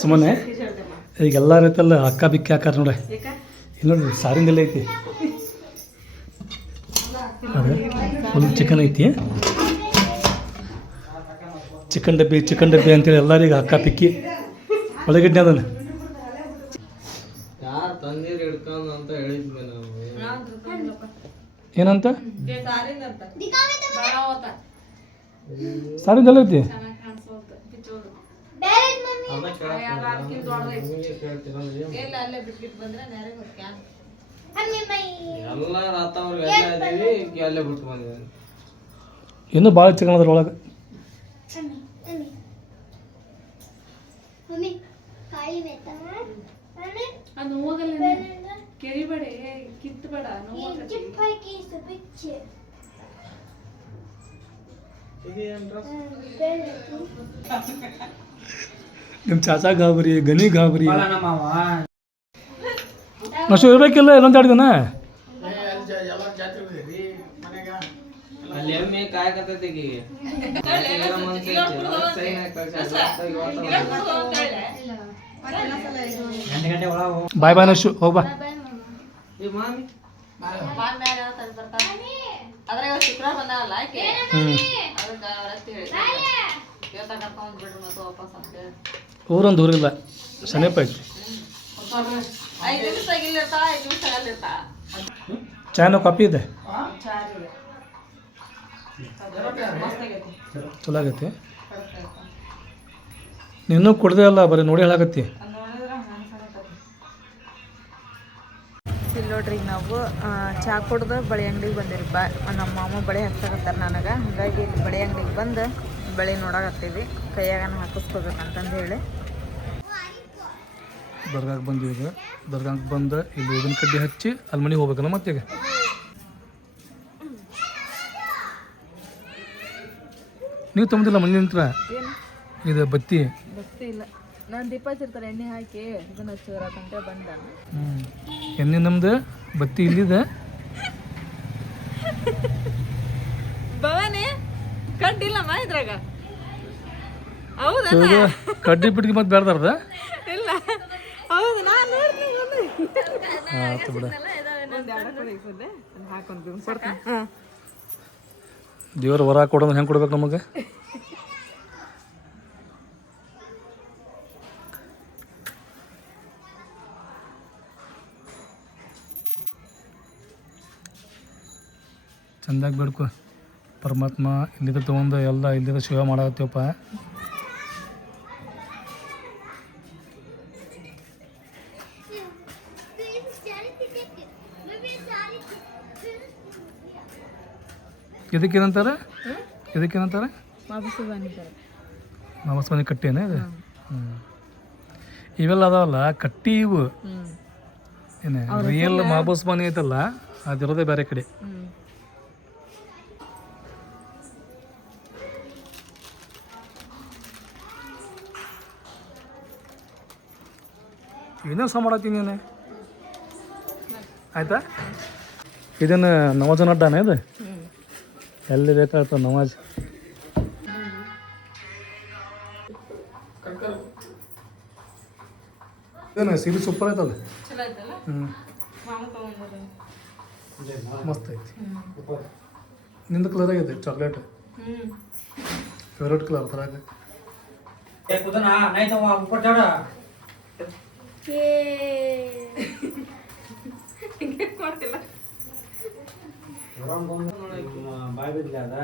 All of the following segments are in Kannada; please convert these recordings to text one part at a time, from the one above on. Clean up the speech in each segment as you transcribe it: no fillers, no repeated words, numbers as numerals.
ಸುಮ್ಮನೆ ಈಗ ಎಲ್ಲ ರೀತಿಯಲ್ಲ ಅಕ್ಕ ಬಿಕ್ಕಿ ಹಾಕಾರ ನೋಡ್ರಿ ಇಲ್ಲಿ ನೋಡ್ರಿ ಸಾರಿಂದೆಲ್ಲ ಐತಿ ಅದೇ ಫುಲ್ ಚಿಕನ್ ಐತಿ ಚಿಕನ್ ಡಬ್ಬಿ ಅಂತೇಳಿ ಎಲ್ಲರಿಗೆ ಅಕ್ಕ ಪಿಕ್ಕಿ ಒಳಗಿಡ್ನಿ ಅದನ್ನು ಏನಂತ ಸಾರಿಂದೆಲ್ಲ ಐತಿ ಇನ್ನೂ ಭಾಳ ಚಿಕನ್ ಅದ್ರ ಒಳಗೆ ನಿಮ್ಮ ಚಾಚಾ ಗಾಬರಿ ಗನಿ ಗಾಬರಿ ಅಷ್ಟು ಇರ್ಬೇಕಿಲ್ಲ ಎಲ್ಲೊಂದು ಆಡಿದನ ಬಾಯ್ ಬಾಯ್ ನಶು ಹೋಗ್ಬಾ ಊರೊಂದು ಊರಿಲ್ಲ ಸಮೀಪ ಐತಿ ಚಾನೋ ಕಾಪಿ ಇದೆ ಚಲೋ ಆಗೈತಿ ನೀನು ಕುಡ್ದೇ ಅಲ್ಲ ಬರೀ ನೋಡಿ ಹೇಳಾಕತ್ತಿ ಇಲ್ಲಿ ನೋಡ್ರಿ ನಾವು ಚಹಾ ಕುಡ್ದು ಬಳೆ ಅಂಗಡಿಗೆ ಬಂದಿರಿ ನಮ್ಮ ಮಾಮ ಬಳೆ ಹಚ್ಚಾಕತ್ತಾರ ನನಗೆ ಹಾಗಾಗಿ ಇಲ್ಲಿ ಬಳೆ ಅಂಗಡಿಗೆ ಬಂದು ಬಳೆ ನೋಡಾಕತ್ತೀವಿ ಕೈಯಾಗನ ಹಾಕಿಸ್ಕೋಬೇಕಂತಂದು ಹೇಳಿ ದರ್ಗಾಕ್ಕೆ ಬಂದು ಈಗ ದರ್ಗಾಕ್ಕೆ ಬಂದು ಇಲ್ಲಿ ಊದಿನ ಕಡ್ಡಿ ಹಚ್ಚಿ ಅಲ್ಲಿ ಮನೆಗೆ ಹೋಗ್ಬೇಕಲ್ಲ ಮತ್ತೆ ಈಗ ನೀವು ತಂದಿಲ್ಲ ಮನೆ ನಂತರ ಇದು ಬತ್ತಿ ಇಲ್ಲ ನಾನು ದೀಪ ಹಚ್ಚಿರ್ತಾರೆ ಎಣ್ಣೆ ಹಾಕಿ ಇದನ್ನ ಹಚ್ಚಿರಕಂತೆ ಬಂದ ಎಣ್ಣೆ ನಮ್ದು ಬತ್ತಿ ಇಲ್ಲಿದೆ ಭವಾನಿ ಕಡ್ಡಿಲ್ಲಮ್ಮ ಇದ್ರಾಗ ಹೌದಾ ಕಡ್ಡಿ ಬಿಟ್ಟಿಗೆ ಮತ್ತೆ ಬೇಡ್ದಾರ್ದ ಇಲ್ಲ ಹೌದು ನಾನು ಆಯ್ತು ಬಿಡ ದೇವ್ರ ವರ ಕೊಡೋದು ಹೆಂಗೆ ಕೊಡ್ಬೇಕು ನಮಗೆ ಚಂದಾಗಿ ಬೇಡ್ಕೊ ಪರಮಾತ್ಮ ಇಲ್ಲಿಂದ ತೊಗೊಂಡು ಎಲ್ಲ ಇಲ್ಲಿಂದ ಸೇವೆ ಮಾಡಾಕತ್ತೀವಪ್ಪ ಇದಕ್ಕೇನಂತಾರೆ ಮಾಬಸ್ವಾನಿ ಕಟ್ಟಿನೇ ಇದು ಇವೆಲ್ಲ ಅದಾವಲ್ಲ ಕಟ್ಟಿ ಇವು ಏನೇ ರಿಯಲ್ ಮಾಬಸ್ವಾನಿ ಐತಲ್ಲ ಅದಿರೋದೇ ಬೇರೆ ಕಡೆ ಏನೇನು ಸಹ ಮಾಡತ್ತೀನಿ ನೀನು ಆಯ್ತಾ ಇದನ್ನು ನಮಾಜನ್ ಅಡ್ಡಾನೆ ಇದು ಎಲ್ಲಿ ಬೇಕಾಗ್ತದೆ ನಮಾಜ್ ಇದೇನು ಸೀರೆ ಸೂಪರ್ ಐತಲ್ಲ ಮಸ್ತ್ ಐತಿ ನಿಂದು ಕಲರ್ ಆಗೈತೆ ಚಾಕ್ಲೇಟ್ ಫೇವ್ರೇಟ್ ಕಲರ್ ತರಾಗ ಮಾಡ್ತಿಲ್ಲ ಬಾಯ್ ಬಿಡ್ಲಿ ಅದ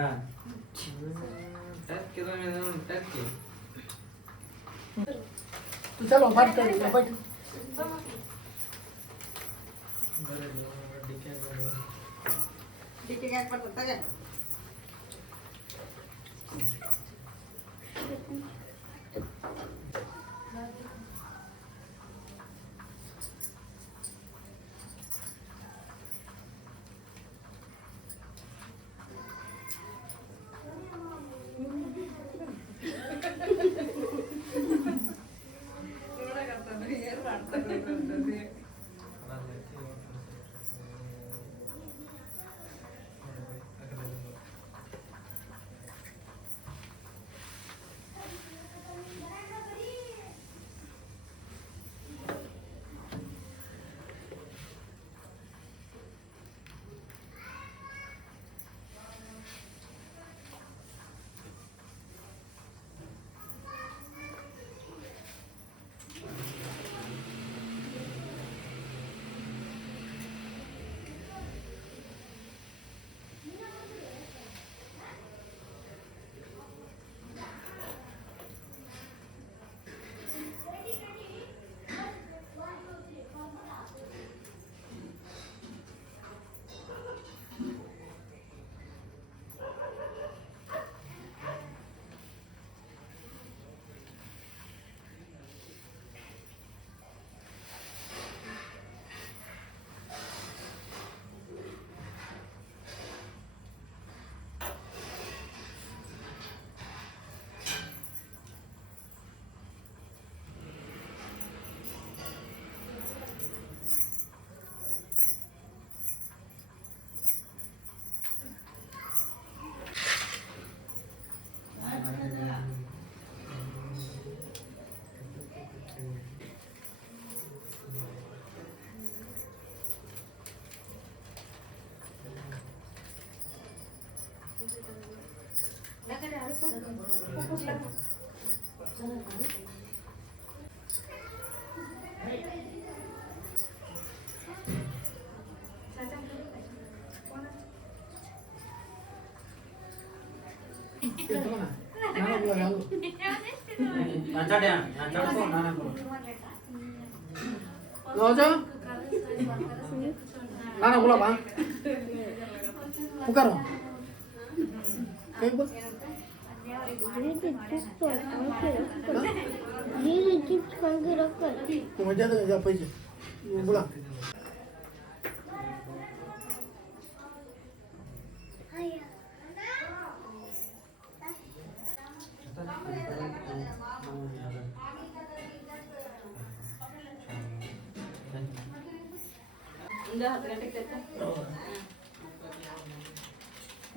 Nana bola bang. Bukan. Kayak bu. Kemudian ada apa sih? Bola.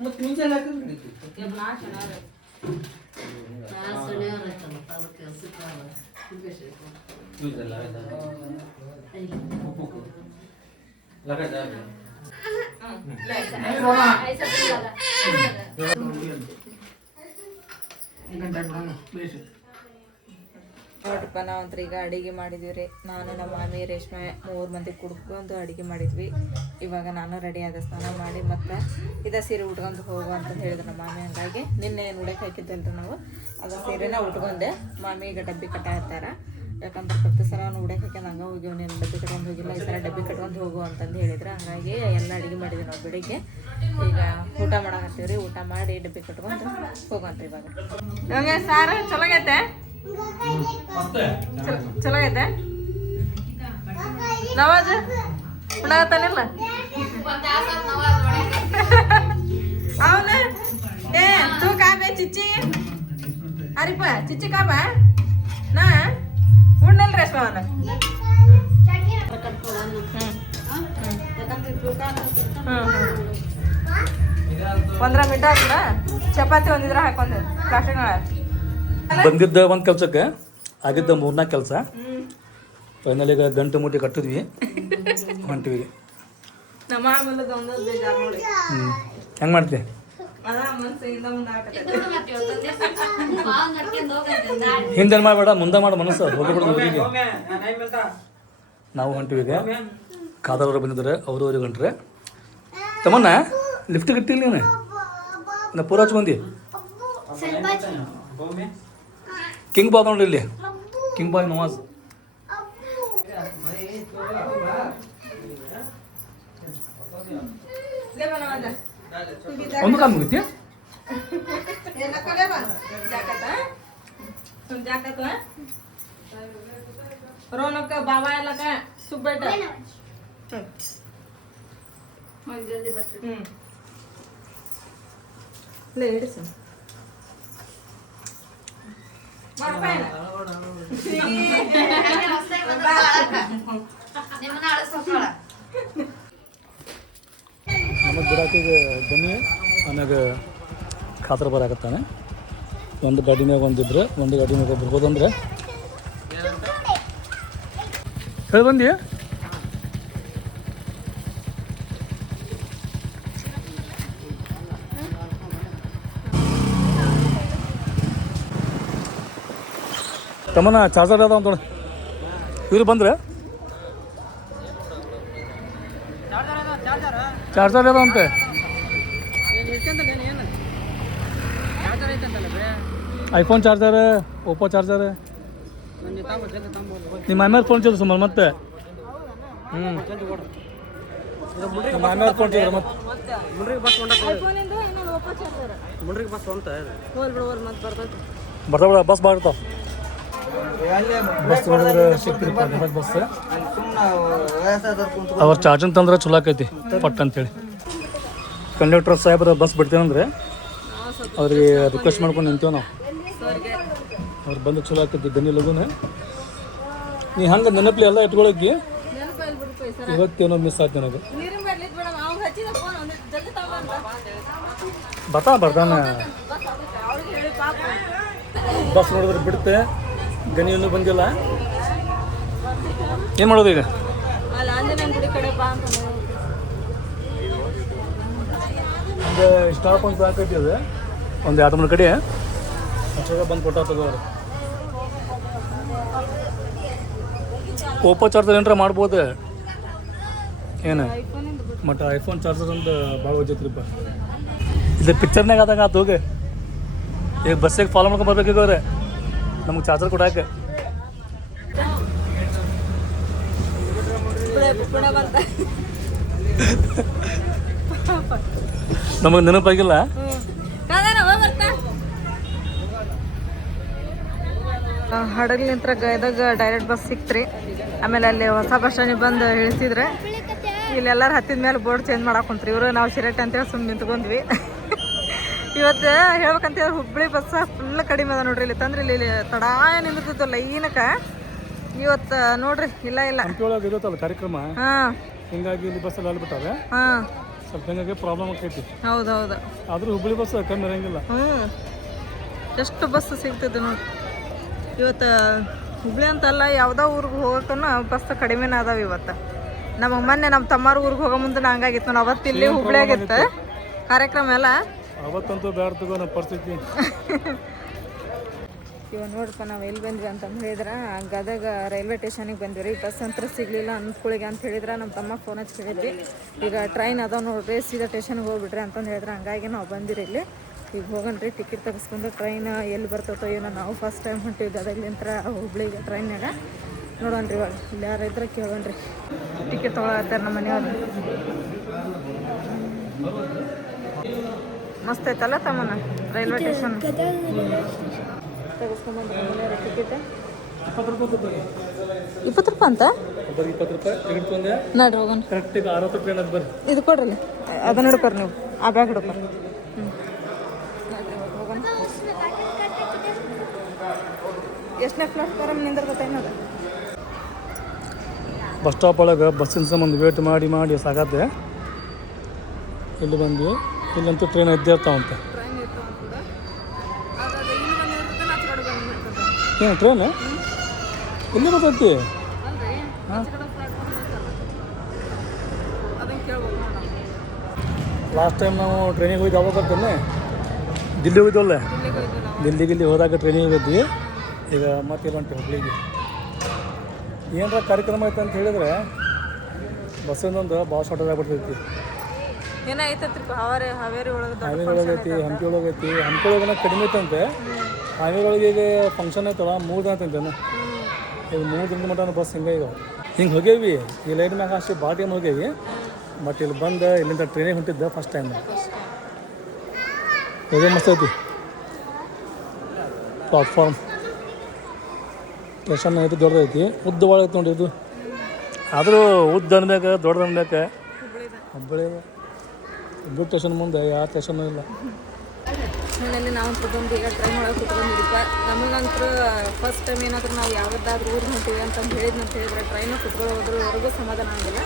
ಮತ್ತೆ ಮುಂಚೆಲ್ಲ ಹಾಕಿದ್ರೆ ನೋಡ್ರಪ್ಪ ನಾವಂತ್ರ ಈಗ ಅಡುಗೆ ಮಾಡಿದ್ವಿ ರೀ. ನಾನು ನಮ್ಮ ಮಾಮಿ ರೇಷ್ಮೆ 3 ಮಂದಿ ಕುಡ್ಕೊಂಡು ಅಡುಗೆ ಮಾಡಿದ್ವಿ. ಇವಾಗ ನಾನು ರೆಡಿ ಆದ ಸ್ನಾನ ಮಾಡಿ ಮತ್ತು ಇದೇ ಸೀರೆ ಉಟ್ಕೊಂಡು ಹೋಗು ಅಂತ ಹೇಳಿದ್ರು ನಮ್ಮ ಮಾಮಿ. ಹಂಗಾಗಿ ನಿನ್ನೆ ಉಡಕ್ಕೆ ಹಾಕಿದ್ದಲ್ರಿ ನಾವು ಅದು ಸೀರೆನ ಉಟ್ಕೊಂಡೆ. ಮಾಮಿ ಈಗ ಡಬ್ಬಿ ಕಟ್ಟಾಡ್ತಾರೆ. ಯಾಕಂದ್ರೆ ಪ್ರತಿ ಸಲ ನಾವು ಉಡಕ್ಕೆ ಹಾಕ್ಯಂದು ಹಂಗೆ ಹೋಗಿವಿ, ನೀನು ಡಬ್ಬಿ ಕಟ್ಕೊಂಡು ಹೋಗಿಲ್ಲ, ಈ ಸಲ ಡಬ್ಬಿ ಕಟ್ಕೊಂಡು ಹೋಗು ಅಂತಂದು ಹೇಳಿದ್ರು. ಹಂಗಾಗಿ ಎಲ್ಲ ಅಡುಗೆ ಮಾಡಿದ್ವಿ ನಾವು ಬೆಳಿಗ್ಗೆ. ಈಗ ಊಟ ಮಾಡಾಕತ್ತೀವಿ ರೀ. ಊಟ ಮಾಡಿ ಡಬ್ಬಿ ಕಟ್ಕೊಂಡು ಹೋಗುವಂತ ಇವಾಗ. ಇವಾಗ ಸಾರು ಚಲೋ ಆಗೈತೆ, ಚಲೋ ಐತೆ. ನವಾಜ್ ಉಣ್ಣಾಗತ್ತಾನಿಲ್ಲ ಅವನ ಏ ತೂ ಕಾಬೆ ಚಿಚ್ಚಿ ಅರಿಪ ಚಿಚ್ಚಿ ಕಾಬ ನಾ ಉಣ್ಣಲ್ ರೇಷ್ಮ ಅವನ 15 ಮಿನಿಟ್ ಆಗಿಲ್ಲ. ಚಪಾತಿ ಒಂದಿದ್ರ ಹಾಕೊಂಡೆ ಪ್ಲಾಸ್ಟಿಕ್ ಬಂದಿದ್ದ ಒಂದು ಕೆಲಸಕ್ಕೆ ಆಗಿದ್ದ 3-4 ಕೆಲಸ. ಫೈನಲ್ ಈಗ ಗಂಟು ಮುಟ್ಟಿ ಕಟ್ಟಿದ್ವಿ, ಹೊಂಟಿವಿ. ನಮ್ಮ ಆಮೇಲೆ ಒಂದು ಬೇಜಾರು ನೋಡಿ. ಹೆಂಗೆ ಮಾಡ್ತಿ? ಹಿಂದೆ ಮಾಡಬೇಡ, ಮುಂದೆ ಮಾಡು ಮನಸ್ಸು ಹೋಗಿಬಿಡ ಊರಿಗೆ. ನಾವು ಹೊಂಟಿವಿ ಈಗ. ಕಾದವ್ರು ಬಂದಿದ್ದಾರೆ, ಅವರು ಅವ್ರಿಗೆ ಹೊಂಟ್ರೆ. ತಮ್ಮನ್ನ ಲಿಫ್ಟ್ ಇಟ್ಟಿಲ್ಲ ನೀನು, ನಾ ಪೂರ ಹಚ್ಚಿ ಬಂದಿ. ಕಿಂಗ್ ಬಾಯ್ ನೋಡ್ರಿ ಇಲ್ಲಿ, ಕಿಂಗ್ ಬಾಯ್ ನವಾಜ್. ಒಂದು ಕಾಲ ಮುಗಿತಿ ರೋನಕ್ಕ ಬಾಬಾ ಎಲ್ಲಕ ಸುಬ್ಬೇಟ ಹಿಡಿಸ ನಮಗೆ ಬಿಡಾಕಿಗೆ ಬನ್ನಿ ಆಮ್ಯಾಗ ಖಾತ್ರ ಬರಾಕತ್ತಾನೆ. ಒಂದು ಗಾಡಿ ಮ್ಯಾಗ ಒಂದಿದ್ರೆ ಒಂದು ಗಾಡಿ ಮ್ಯಾಗ ಬರ್ಬೋದಂದ್ರೆ ಹೇಳಿ ಬಂದಿ. ತಮ್ಮನ ಚಾರ್ಜರ್ ಅದ ಅಂತ ಇವ್ರು ಬಂದ್ರೆ ಚಾರ್ಜರ್ ಅದ ಅಂತೆ. IPhone charger, Oppo charger. ನಿಮ್ಮ ಅಮ್ಮೇಲೆ ಫೋನ್ ಚೇಳು ಸುಮಾರು ಮತ್ತೆ. ನಿಮ್ಮ ಅಮ್ಮೇಲೆ ಫೋನ್ ಚೇಳು ಮತ್ತೆ ಬರ್ತಾವ ಬಸ್ ಬರ್ತಾವ. ಬಸ್ ನೋಡಿದ್ರೆ ಸಿಕ್ತಿರಪ್ಪ ಬಸ್. ಅವ್ರ ಚಾರ್ಜನ್ ತಂದ್ರೆ ಚಲೋ ಆಕೈತಿ ಪಟ್ ಅಂತೇಳಿ. ಕಂಡಕ್ಟರ್ ಸಾಹೇಬ್ರ ಬಸ್ ಬಿಡ್ತೇನಂದ್ರೆ ಅವ್ರಿಗೆ ರಿಕ್ವೆಸ್ಟ್ ಮಾಡ್ಕೊಂಡು ನಿಂತೇವೆ ನಾವು. ಅವ್ರು ಬಂದು ಚಲೋ ಆಕೈತಿ ಗನಿ ಲಗುನ. ನೀ ಹಂಗೆ ನೆನಪಲಿ ಎಲ್ಲ ಇಟ್ಕೊಳಕ್ಕೆ ಇವತ್ತೇನೋ ಮಿಸ್ ಆಯ್ತು ನನಗೆ. ಬರ್ತಾನ ಬಸ್ ನೋಡಿದ್ರೆ ಬಿಡುತ್ತೆ, ಗನಿ ಇನ್ನೂ ಬಂದಿಲ್ಲ. ಏನು ಮಾಡೋದು ಈಗ? ಒಂದು ಸ್ಟಾಪ್ ಅಂತ ಹಾಕೈತಿ, ಅದು ಒಂದು 2-3 ಕಡೆ ಅಷ್ಟಾಗ ಬಂದು ಕೊಟ್ಟ ತಗೋರಿ ಓಪೋ ಚಾರ್ಜರ್ ಏನಾರ ಮಾಡ್ಬೋದು ಏನು ಮತ್ತು ಐಫೋನ್ ಚಾರ್ಜರ್ ಒಂದು ಭಾಳ ಓಜೈತ್ರಿಪ್ಪ ಇದು ಪಿಕ್ಚರ್ನಾಗ ಆದಾಗ ಆತು ಹೋಗಿ ಈಗ ಬಸ್ಸಿಗೆ ಫಾಲೋ ಮಾಡ್ಕೊಂಡು ಬರ್ಬೇಕೀಗ ಅವ್ರೆ ನಮ್ಗೆ ಚಾರ್ಜರ್ ಕೊಡಾಕೆ ನಮಗೆ ನೆನಪಾಗಿಲ್ಲ ಹಡಗ್ಲಿಂತ್ರ ಗದಗ ಡೈರೆಕ್ಟ್ ಬಸ್ ಸಿಕ್ತ್ರಿ ಆಮೇಲೆ ಅಲ್ಲಿ ಹೊಸ ಬಸ್ ಸ್ಟ್ಯಾಂಡಿಗೆ ಬಂದು ಇಳಿಸಿದ್ರೆ ಇಲ್ಲೆಲ್ಲರೂ ಹತ್ತಿದ ಮೇಲೆ ಬೋರ್ಡ್ ಚೇಂಜ್ ಮಾಡಕ್ಕೆ ಕುಂತ್ರಿ ಇವರು ನಾವು ಶಿರಟ್ ಅಂತೇಳಿ ಸುಮ್ಮನೆ ನಿಂತ್ಕೊಂಡ್ವಿ ಇವತ್ತು ಹೇಳ್ಬೇಕಂತೇಳಿ ಹುಬ್ಬಳ್ಳಿ ಬಸ್ ಫುಲ್ ಕಡಿಮೆ ಅದ ನೋಡ್ರಿ ಇಲ್ಲಿ ತಂದ್ರೆ ಇಲ್ಲಿ ತಡಾಯ ನಿಂದಿರ್ತಿತ್ತು ಲೈನಕ್ಕೆ ಇವತ್ತು ನೋಡ್ರಿ ಇಲ್ಲ ಹಂಪಿ ಒಳಗೆ ಇರುತ್ತಲ್ಲ ಕಾರ್ಯಕ್ರಮ ಹಾಂ ಹಿಂಗಾಗಿ ಇಲ್ಲಿ ಬಸ್ಸಲ್ಲಿ ಅಲ್ಬಿಟ್ಟಾವೆ ಹಾಂ ಸ್ವಲ್ಪ ಹಿಂಗಾಗಿ ಪ್ರಾಬ್ಲಮ್ ಆಕೈತಿ ಹೌದೌದು ಆದರೂ ಹುಬ್ಬಳ್ಳಿ ಬಸ್ ಕಮ್ಮಿ ಇರಂಗಿಲ್ಲ ಎಷ್ಟು ಬಸ್ ಸಿಗ್ತಿದ್ದು ನೋಡಿ ಇವತ್ತು ಹುಬ್ಳಿ ಅಂತಲ್ಲ ಯಾವುದೋ ಊರಿಗೆ ಹೋಗೋಕ್ಕೂ ಬಸ್ ಕಡಿಮೆನೇ ಅದಾವ ಇವತ್ತು ನಮಗೆ ಮೊನ್ನೆ ನಮ್ಮ ತಮ್ಮಾರ ಊರಿಗೆ ಹೋಗೋ ಮುಂದೆ ಹಂಗಾಗಿತ್ತು ನಾವು ಅವತ್ತು ಇಲ್ಲಿ ಹುಬ್ಳಿಯಾಗಿತ್ತು ಕಾರ್ಯಕ್ರಮ ಎಲ್ಲ ಅವತ್ತಂತೂ ಬ್ಯಾಡ ತಗೋ ನಮ್ಮ ಪರಿಸ್ಥಿತಿ ಇವಾಗ ನೋಡ್ರಪ್ಪ ನಾವು ಎಲ್ಲಿ ಬಂದ್ವಿ ಅಂತಂದು ಹೇಳಿದ್ರೆ ಗದಗ ರೈಲ್ವೆ ಸ್ಟೇಷನಿಗೆ ಬಂದ್ವಿ ರೀ ಬಸ್ ಅಂತ ಸಿಗಲಿಲ್ಲ ಅಂದ್ಕೊಳ್ಳಿಗೆ ಅಂತ ಹೇಳಿದ್ರೆ ನಮ್ಮ ತಮ್ಮ ಫೋನ್ ಹಚ್ಚಿ ಹೇಳಿದ್ವಿ ಈಗ ಟ್ರೈನ್ ಅದಾವ ನೋಡ್ರಿ ಸೀದಾ ಸ್ಟೇಷನ್ಗೆ ಹೋಗ್ಬಿಡ್ರಿ ಅಂತಂದು ಹೇಳಿದ್ರೆ ಹಂಗಾಗಿ ನಾವು ಬಂದಿರಿ ಇಲ್ಲಿ ಈಗ ಹೋಗಣ್ರಿ ಟಿಕೆಟ್ ತೆಗೆಸ್ಕೊಂಡು ಟ್ರೈನ್ ಎಲ್ಲಿ ಬರ್ತೈತೋ ಏನೋ ನಾವು ಫಸ್ಟ್ ಟೈಮ್ ಹೊಂಟಿವಿ ಗದಗ್ಲಿಂತ್ರ ಹುಬ್ಳಿಗೆ ಟ್ರೈನ್ಯಾಗ ನೋಡೋಣ್ರಿ ಇವಾಗ ಇಲ್ಲಿ ಯಾರು ಇದ್ರೆ ಕೇಳೋಣ್ರಿ ಟಿಕೆಟ್ ತೊಗೊಳತ್ತಾರೆ ನಮ್ಮ ಮನೆಯವ್ರು ಮಸ್ತ್ ಐತಲ್ಲ ತಮ್ಮನ ರೈಲ್ವೆ ಸ್ಟೇಷನ್ ತೆಗೆಸ್ಕೊಂಬಂದ್ರೆ ಮನೆಯವ್ರ ಟಿಕೆಟ್ 20 ರೂಪಾಯಿ ಅಂತ 20 ರೂಪಾಯಿ ಟಿಕೆಟ್ ತೊಂದೆ ನೋಡ್ರಿ ಹೋಗೋಣ ಕರೆಕ್ಟಿಗೆ 60 ರೂಪಾಯಿ ಅನ್ನೋದು ಬರ್ರಿ ಇದು ಕೊಡ್ರಿ ಅದನ್ನ ಹಿಡ್ಕೊರಿ ನೀವು ಆ ಬ್ಯಾಗ್ ಹಿಡ್ಕೊರಿ ಹೋಗೋಣ ಎಷ್ಟನೇ ಪ್ಲಾಟ್ಫಾರಮ್ ನಿಂದಿರ್ತೈತೆ ಅನ್ನೋದು ಬಸ್ ಸ್ಟಾಪ್ ಒಳಗೆ ಬಸ್ಸಿನ ಸಂಬಂಧ ವೇಟ್ ಮಾಡಿ ಮಾಡಿ ಸಾಕಾದೆ ಇಲ್ಲಿ ಬಂದ್ವಿ ಇಲ್ಲಂತೂ ಟ್ರೈನ್ ಇದ್ದೇ ಇರ್ತಾವಂತೆ ಟ್ರೈನ್ ಇರ್ತಾವ ಕೂಡ ಅದಾದ ಇಲ್ಲಿ ಬಂದಿರ್ತದೆ ಆಚೆ ಕಡೆ ಬಂದಿರ್ತದೆ ಏನು ಟ್ರೈನ್ ಎಲ್ಲಿ ಬರ್ತೈತಿ ಅಲ್ರಿ ಆಚೆ ಕಡೆ ಪ್ಲಾಟ್ಫಾರ್ಮ್ ಐತಲ್ಲ ಅದನ್ನ ಕೇಳ್ಬೇಕು ನಾವು ಲಾಸ್ಟ್ ಟೈಮ್ ನಾವು ಟ್ರೈನಿಗೆ ಹೋಗಿದ್ದು ಅವಾಗ ಬರ್ತೇನೆ ದಿಲ್ಲಿ ಹೋಗಿದ್ವಲ್ಲ ಇಲ್ಲಿಗೆ ಹೋಯ್ತು ನಾವು ದಿಲ್ಲಿ ಹೋದಾಗ ಟ್ರೈನಿಗೆ ಹೋಗಿದ್ವಿ ಈಗ ಮತ್ತೆ ಇಲ್ಲ ಹೊಂಟೆ ಹುಬ್ಳಿಗೆ ಏನಾರ ಕಾರ್ಯಕ್ರಮ ಐತೆ ಅಂತ ಹೇಳಿದ್ರೆ ಬಸ್ಸಿಂದೊಂದು ಭಾಳ ಶಾರ್ಟೇಜ್ ಆಗ್ಬಿಡ್ತೈತಿ ಏನಾಯ್ತತ್ರಿ ಹಾವೇರಿ ಒಳಗೆ ಹಾವೇರಿ ಒಳಗೈತಿ ಹಂಪಿ ಒಳಗೈತಿ ಹಂಪಿ ಒಳಗೆ ಕಡಿಮೆ ಐತಂತೆ ಹಾವೇರಿ ಒಳಗೆ ಈಗ ಫಂಕ್ಷನ್ ಐತಲ್ಲ 3 ದಿನ ಐತಂತೆ ಈಗ 3 ದಿನದ ಮಟ್ಟ ಬಸ್ ಹಿಂಗೆ ಈಗ ಹಿಂಗೆ ಹೋಗೇವಿ ಈ ಲೈನ್ ಮ್ಯಾಗ ಅಷ್ಟೇ ಭಾಳ ಟೈಮ್ ಹೋಗೇವಿ ಬಟ್ ಇಲ್ಲಿ ಬಂದು ಇಲ್ಲಿಂದ ಟ್ರೈನಿಗೆ ಹೊಂಟಿದ್ದೆ ಫಸ್ಟ್ ಟೈಮ್ ಹೋಗೇ ಮಸ್ತ್ ಐತಿ ಪ್ಲಾಟ್ಫಾರ್ಮ್ ಸ್ಟೇಷನ್ ಐತಿ ದೊಡ್ಡದೈತಿ ಉದ್ದ ಭಾಳ ಐತಿ ನೋಡಿ ಇದು ಆದರೂ ಉದ್ದ ಅನ್ಬೇಕು ದೊಡ್ಡದು ಅನ್ಬೇಕು ಹುಬ್ಬಳ್ಳಿ ಸ್ಟೇಷನ್ ಮುಂದೆ ಯಾವ ಸ್ಟೇಷನ್ನು ಇಲ್ಲ ಮನೆಯಲ್ಲಿ ನಾವು ಕುತ್ಕೊಂಡು ಈಗ ಟ್ರೈನ್ ಒಳಗೆ ಕುತ್ಕೊಂಡಿದ್ದೀವಿ ನಮಗಂತೂ ಫಸ್ಟ್ ಟೈಮ್ ಏನಾದರೂ ನಾವು ಯಾವುದಾದ್ರೂ ಊರಿಗೆ ಹೊಂಟೀವಿ ಅಂತಂದು ಹೇಳಿದ್ನಂತ ಹೇಳಿದ್ರೆ ಟ್ರೈನ್ ಕುತ್ಕೊಳ್ಳೋದ್ರವರೆಗೂ ಸಮಾಧಾನ ಆಗಿಲ್ಲ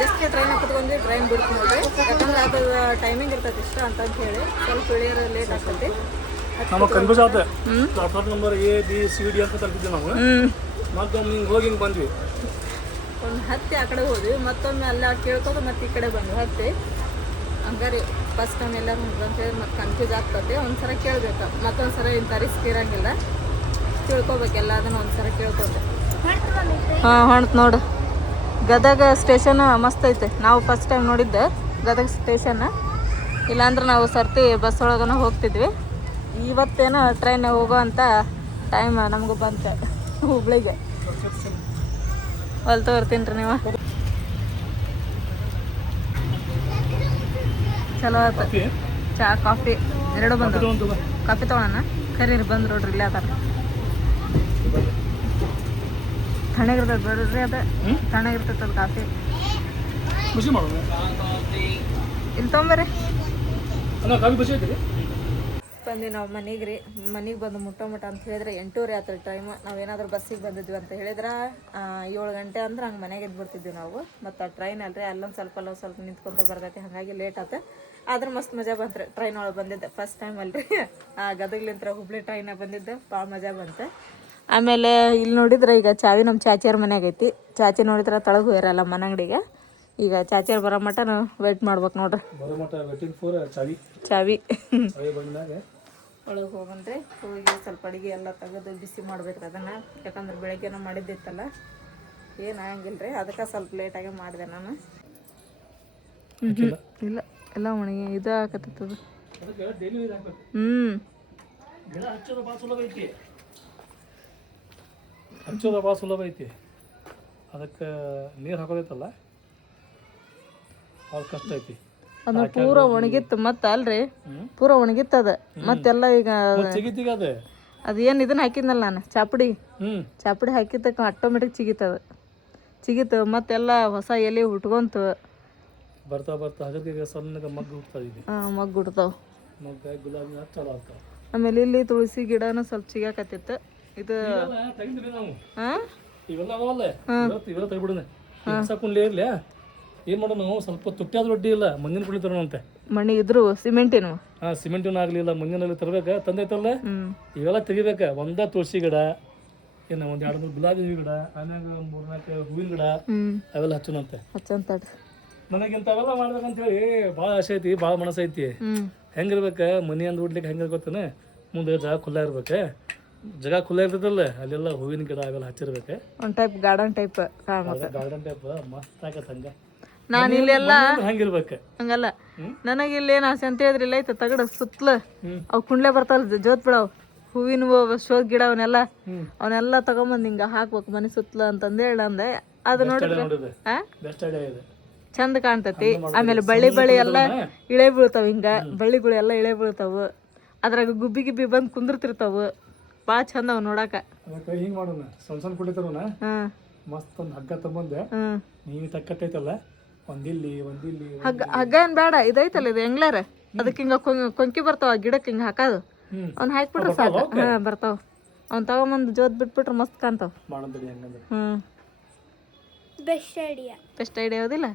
ಜಸ್ಟ್ ಟ್ರೈನ್ ಕುತ್ಕೊಂಡ್ವಿ ಟ್ರೈನ್ ಬಿಡ್ತು ನೋಡ್ರಿ ಯಾಕಂದ್ರೆ ಅದು ಟೈಮಿಂಗ್ ಇರ್ತೈತೆ ಇಷ್ಟ ಅಂತಂತ ಹೇಳಿ ಸ್ವಲ್ಪ ಇಳಿಯೋರು ಲೇಟ್ ಆಗ್ತೈತಿ ನಮಗೆ ಕನ್ಫ್ಯೂಸ್ ಆಗುತ್ತೆ ಪ್ಲಾಟ್ಫಾರ್ಮ್ ನಂಬರ್ ABCD ಅಂತ ತರ್ತಿದ್ದೆ ನಾವು ಮತ್ತೊಮ್ಮೆ ಹಿಂಗೆ ಹೋಗಿ ಹಿಂಗೆ ಬಂದ್ವಿ ಒಂದು ಹತ್ತಿ ಆ ಕಡೆ ಹೋದ್ವಿ ಮತ್ತೊಮ್ಮೆ ಅಲ್ಲ ಕೇಳ್ಕೊಂಡು ಮತ್ತೆ ಈ ಕಡೆ ಬಂದ್ವಿ ಹತ್ತಿ ಹಂಗಾರೆ ಫಸ್ಟ್ ಟೈಮ್ ಎಲ್ಲರೂ ಅಂತೇಳಿ ಮತ್ತೆ ಕನ್ಫ್ಯೂಸ್ ಆಗ್ತದೆ ಒಂದ್ಸಲ ಕೇಳಬೇಕು ಮತ್ತೊಂದು ಸಲ ಇಂಥ ರಿಸ್ಕ್ ಇರೋಂಗಿಲ್ಲ ತಿಳ್ಕೊಬೇಕೆಲ್ಲ ಅದನ್ನು ಒಂದ್ಸಲ ಕೇಳ್ಕೊಬೇಕು ಹಾಂ ಹೊಣ್ತು ನೋಡು ಗದಗ ಸ್ಟೇಷನ್ ಮಸ್ತ್ ಐತೆ ನಾವು ಫಸ್ಟ್ ಟೈಮ್ ನೋಡಿದ್ದೆ ಗದಗ ಸ್ಟೇಷನ್ ಇಲ್ಲಾಂದ್ರೆ ನಾವು ಸರ್ತಿ ಬಸ್ ಒಳಗನ ಹೋಗ್ತಿದ್ವಿ ಇವತ್ತೇನೋ ಟ್ರೈನ್ ಹೋಗೋ ಅಂತ ಟೈಮ್ ನಮಗೂ ಬಂತು ಹುಬ್ಳಿಗೆ ಅಲ್ಲಿ ತೋರ್ತೀನಿ ರೀ ನೀವು ಚಲೋ ಆಯ್ತು ಚಾ ಕಾಫಿ ಎರಡು ಬಂದು ಕಾಫಿ ತೊಗೊಳೋಣ ಕರೀರಿ ಬಂದು ನೋಡ್ರಿ ಇಲ್ಲೇ ಅದಾರ ತಣ್ಣಗಿರ್ತೈತೆ ಬೇಡ್ರಿ ಅದು ತಣ್ಣಗಿರ್ತೈತೆ ಅದು ಕಾಫಿ ಖುಷಿ ಮಾಡೋದು ಇಲ್ಲಿ ತೊಗೊಂಬರ್ರಿ ಅಲ್ಲ ಕಾಫಿ ಖುಷಿ ಐತಿ ಬಂದು ನಾವು ಮನೆಗೆ ಬಂದು ಮುಟ್ಟ ಅಂತ ಹೇಳಿದ್ರೆ 8:30 ಆಯ್ತು ಟೈಮ್ ನಾವೇನಾದ್ರೂ ಬಸ್ಸಿಗೆ ಬಂದಿದ್ವಿ ಅಂತ ಹೇಳಿದ್ರೆ 7 ಗಂಟೆ ಅಂದ್ರೆ ಹಂಗೆ ಮನೆಗೆ ಎದ್ಬಿಡ್ತಿದ್ವಿ ನಾವು ಮತ್ತು ಟ್ರೈನ್ ಅಲ್ರಿ ಅಲ್ಲೊಂದು ಸ್ವಲ್ಪ ನಿಂತ್ಕೊಂತ ಬರ್ತೈತಿ ಹಾಗಾಗಿ ಲೇಟ್ ಆಯ್ತು ಆದ್ರೆ ಮಸ್ತ್ ಮಜಾ ಬಂತ್ರಿ ಟ್ರೈನ್ ಒಳಗೆ ಬಂದಿದ್ದೆ ಫಸ್ಟ್ ಟೈಮ್ ಅಲ್ರಿ ಗದಗ್ಲಿಂತ್ರ ಹುಬ್ಳಿ ಟ್ರೈನಾಗ ಬಂದಿದ್ದೆ ಭಾಳ ಮಜಾ ಬಂತು ಆಮೇಲೆ ಇಲ್ಲಿ ನೋಡಿದ್ರೆ ಈಗ ಚಾವಿ ನಮ್ಮ ಚಾಚಿಯವ್ರ ಮನೆಯಾಗ ಐತಿ ಚಾಚಿ ನೋಡಿದ್ರೆ ತಳಗೆ ಹೋಗಿರಲ್ಲ ಮನಂಗಡಿಗೆ ಈಗ ಚಾಚಿಯವ್ರು ಬರೋ ಮಟ ವೇಟ್ ಮಾಡ್ಬೇಕು ನೋಡ್ರಿ ಬರೋ ಮಟ್ಟ ವೇಟಿಂಗ್ ಫಾರ್ ಚಾವಿ ಚಾವಿ ಬಂದಾಗ ಒಳಗೆ ಹೋಗಂದ್ರೆ ಹೋಗಿ ಸ್ವಲ್ಪ ಅಡುಗೆ ಎಲ್ಲ ತೆಗೆದು ಬಿಸಿ ಮಾಡ್ಬೇಕ್ರಿ ಅದನ್ನು. ಯಾಕಂದ್ರೆ ಬೆಳಗ್ಗೆನೂ ಮಾಡಿದ್ದಿತ್ತಲ್ಲ ಏನು ಆಗಂಗಿಲ್ಲ ರೀ, ಅದಕ್ಕೆ ಸ್ವಲ್ಪ ಲೇಟಾಗಿ ಮಾಡಿದೆ ನಾನು. ಇಲ್ಲ ಎಲ್ಲ ಒಣಗಿ ಇದು ಹಾಕತ್ತದ. ಅದಕ್ಕೆ ಡೈಲಿ ನೀರು ಹಾಕ್ಬೇಕು. ಗಿಡ ಹಚ್ಚೋದು ಭಾಳ ಸುಲಭ ಐತಿ, ಹಚ್ಚೋದು ಭಾಳ ಸುಲಭ ಐತಿ. ಅದಕ್ಕೆ ನೀರು ಹಾಕೋದೈತಲ್ಲ ಭಾಳ ಕಷ್ಟ ಐತಿ. ಅದು ಪೂರ ಒಣಗಿತ್ತು ಮತ್ತೆ ಅಲ್ರಿ, ಪೂರ ಒಣಗಿತ್ತದ ಮತ್ತೆಲ್ಲ ಈಗ ಸಿಗಿತ್ತೀಗ ಅದು ಅದು ಏನು ಇದನ್ನ ಹಾಕಿದ್ನಲ್ಲ ನಾನು ಚಾಪುಡಿ ಹಾಕಿದ್ದಕ್ಕೆ ಆಟೋಮೆಟಿಕ್ ಚಿಗಿತು ಮತ್ತೆಲ್ಲ ಹೊಸ ಎಲೆ ಉಟ್ಕೊಂತು ಬರ್ತಾ ಬರ್ತಾ ಹಾಗಕ್ಕೆ ಸಣ್ಣಗೆ ಮಗ್ಗು ಹುಡ್ತಾ ಇದೆ. ಮಗ್ಗು ಹುಡ್ತಾವ, ಮಗ್ಗ ಗುಲಾಬಿ ಚಲೋ ಆಗ್ತಾವ. ಆಮೇಲೆ ಇಲ್ಲಿ ತುಳಸಿ ಗಿಡನೂ ಸ್ವಲ್ಪ ಚಿಗಾಕತ್ತಿತ್ತು. ಇದು ತೆಗಿದ್ವಿ ನಾವು ಹಾಂ ಇವೆಲ್ಲ ಅವಲ್ಲ ಇವೆಲ್ಲ ತೆಗಿಬಿಡೋಣ. ಕುಂಡ್ಲಿ ಇರ್ಲಿ ಏನು ಮಾಡೋಣ ನಾವು ಸ್ವಲ್ಪ ತುಟ್ಟಾದ ರೊಟ್ಟಿ ಇಲ್ಲ ಮಂಜಿನ ಕುಂಡ್ಲಿ ತರೋಣಂತೆ. ಮಣ್ಣಿ ಇದ್ರು ಸಿಮೆಂಟಿನ ಸಿಮೆಂಟಿನ ಆಗಲಿಲ್ಲ ಮಂಜಿನಲ್ಲಿ ತರಬೇಕು ತಂದೈತಲ್ಲ ಇವೆಲ್ಲ ತೆಗಿಬೇಕು. ಒಂದೇ ತುಳಸಿ ಗಿಡ, ಇನ್ನು ಒಂದು 2-3 ಗುಲಾಬಿ ಗಿಡ, ಆಮ್ಯಾಗ 3-4 ಹೂವಿನ ಗಿಡ ಅವೆಲ್ಲ ಹಚ್ಚೋಣಂತೆ. ನನಗಿಂತ ಅವೆಲ್ಲ ಮಾಡ್ಬೇಕಂತ ಹೇಳಿ ಭಾಳ ಆಸೆ ಐತಿ, ಭಾಳ ಮನಸ್ಸೈತಿ. ಹೆಂಗಿರ್ಬೇಕು ಮನೆ ಅಂದ್ ಉಡ್ಲಿಕ್ಕೆ ಹೆಂಗಿರ್ ಗೊತ್ತೇನೆ, ಮುಂದೆ ಜಾಗ ಖುಲ್ಲಾ ಇರ್ಬೇಕು. ಜಾಗ ಖುಲ್ಲಾ ಇರ್ತದಲ್ಲ ಅಲ್ಲೆಲ್ಲ ಹೂವಿನ ಗಿಡ ಅವೆಲ್ಲ ಹಚ್ಚಿರ್ಬೇಕು. ಒಂದು type garden type garden type ಮಸ್ತ್ ಆಗತ್ತೆ. ಹಂಗೆ ನಾನು ಇಲ್ಲೆಲ್ಲ ಹಂಗಿರ್ಬೇಕು. ಹಂಗಲ್ಲ ನನಗೆ ಇಲ್ಲಿ ಏನು ಆಸೆ ಅಂತ ಹೇಳಿದ್ರೆ ಇಲ್ಲ ಐತೆ ತಗಡ ಸುತ್ತಲ ಅವು ಕುಂಡ್ಲೆ ಬರ್ತಾವಲ್ಲ ಜೋತ್ ಬಿಡವು ಹೂವಿನ ಶೋದ್ ಗಿಡ ಅವನ್ನೆಲ್ಲ ತಗೊಂಬಂದು ಹಿಂಗ ಹಾಕ್ಬೇಕು ಮನೆ ಸುತ್ತಲ ಅಂತಂದೇಳಿ ಅಂದೆ. ಅದು ನೋಡಿದ್ರೆ ಚಂದ ಕಾಣ್ತತಿ. ಆಮೇಲೆ ಬಳ್ಳಿ ಎಲ್ಲ ಇಳೆ ಬೀಳ್ತಾವ, ಹಿಂಗ ಬಳ್ಳಿಗಳು ಎಲ್ಲ ಇಳೆ ಬೀಳ್ತಾವು, ಅದ್ರಾಗ ಗುಬ್ಬಿ ಬಂದು ಕುಂದಿರ್ತಿರ್ತಾವು. ಭಾಳ ಚಂದ ಅವ್ ನೋಡಾಕ. ಹಿಂಗ್ ಮಾಡೋಣ, ಸಣ್ಣ ಕುಡಿತಾರ ಮಸ್ತ್ ಒಂದು ಹಗ್ಗ ತಗೊಂಡೆ ನೀವು ತಕ್ಕತ್ತೈತಲ್ಲ, ಒಂದಿಲ್ಲಿ ಹಗ್ಗ ಏನ್ ಬೇಡ, ಇದೈತಲ್ಲ ಇದು ಎಂಗ್ಲಾರ, ಅದಕ್ಕೆ ಹಿಂಗ ಕೊಂಕಿ ಬರ್ತಾವ ಗಿಡಕ್ಕೆ ಹಿಂಗ ಹಾಕೋದು. ಅವ್ನ ಹಾಕ್ಬಿಟ್ರೆ ಸಾಕು. ಬರ್ತಾವ. ಅವ್ನ ತಗೊಂಬಂದು ಜೋತ್ ಬಿಟ್ಬಿಟ್ರೆ ಮಸ್ತ್ ಕಾಣ್ತಾವ. ಮಾಡೋದ್ರಿ ಹಂಗಂದ್ರೆ ಬೆಸ್ಟ್ ಐಡಿಯಾ ಯಾವುದಿಲ್ಲ.